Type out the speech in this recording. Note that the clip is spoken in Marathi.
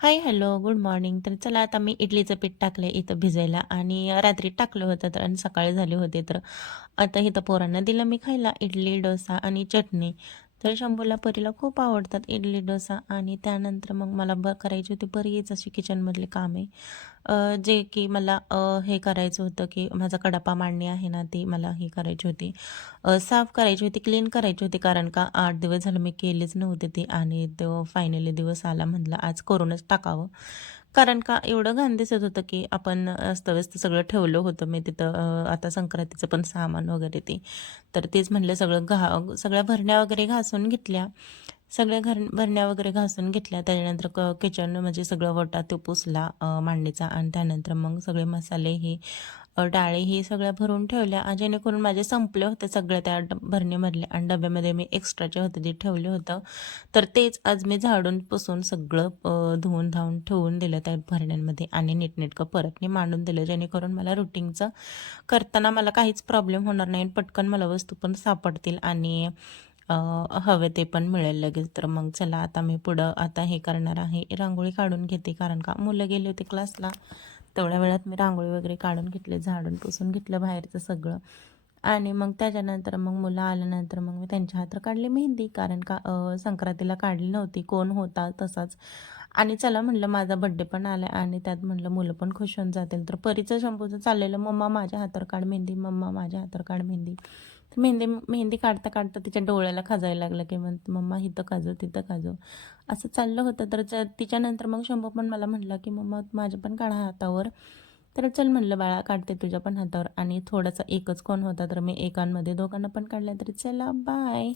हाय, हॅलो, गुड मॉर्निंग. तर चला आता मी इडलीचं पीठ टाकलं इथं भिजायला आणि रात्री टाकलं होतं तर आणि सकाळी झाले होते. तर आता इथं पोरांना दिलं मी खायला इडली, डोसा आणि चटणी. तर शंभूला, परीला खूप आवडतात इडली, डोसा आणि त्यानंतर मग मला करायची होती बरीच अशी किचनमधली कामे. जे की मला हे करायचं होतं की माझा कडापा मांडणी आहे ना, ती मला हे करायची होती. साफ करायची होती, क्लीन करायची होती. कारण का 8 दिवस झालं मी केलीच नव्हती ती आणि तो फायनली दिवस आला. म्हटलं आज करूनच टाकावं. कारण का एवढं घाण दिसत होतं, की आपण अस्तव्यस्त सगळं ठेवलं होतं मी तिथं. आता संक्रांतीचं पण सामान वगैरे ते. तर तेच म्हटलं सगळं सगळ्या भरण्या वगैरे घासून घेतल्या. सगळ्या भरण्या वगैरे घासून घेतल्या. त्याच्यानंतर किचन म्हणजे सगळं वटा तो पुसला मांडणीचा आणि त्यानंतर मग सगळे मसाले हे डाळी हे सगळ्या भरून ठेवल्या जेणेकरून माझे संपले होते सगळ्या त्या भरणीमधले आणि डब्यामध्ये मी एक्स्ट्राचे होते जे ठेवले होतं. तर तेच आज मी झाडून पुसून सगळं धुवून धावून ठेवून दिलं त्या भरण्यांमध्ये आणि नीटनेटकं परतनी मांडून दिलं जेणेकरून मला रुटीनचं करताना मला काहीच प्रॉब्लेम होणार नाही आणि पटकन मला वस्तू पण सापडतील आणि हवे ते पण मिळेल लगेच. तर मग चला आता मी पुढं आता हे करणार आहे, रांगोळी काढून घेते कारण का मुलं गेले होते क्लासला. तेवढ्या वेळात मी रांगोळी वगैरे काढून घेतले, झाडून पुसून घेतलं बाहेरचं सगळं आणि मग त्याच्यानंतर मग मुलं आल्यानंतर मग मी त्यांच्या हातावर काढली मेहंदी कारण का संक्रांतीला काढली नव्हती, कोण होता तसाच. आणि चला म्हटलं माझा बड्डे पण आला आणि त्यात म्हटलं मुलं पण खुश होऊन जातील. तर परीचं शंभूचं चाललेलं, मम्मा माझ्या हातावर काढ मेहंदी, मम्मा माझ्या हातावर काढ मेहंदी. तर मेहंदी मेहंदी काढता काढता तिच्या डोळ्याला खाजायला लागलं की म्हणते मम्मा इथं खाजव तिथं खाजव असं चाललं होतं. तर तिच्यानंतर मग शंभू पण मला म्हटला की मम्मा माझ्या पण काढा हातावर. तर चल म्हणलं बाळा काढते तुझ्या पण हातावर आणि थोडासा एकच कोण होता तर मी एकांमध्ये दोघांना पण काढल्या. तरी चला बाय.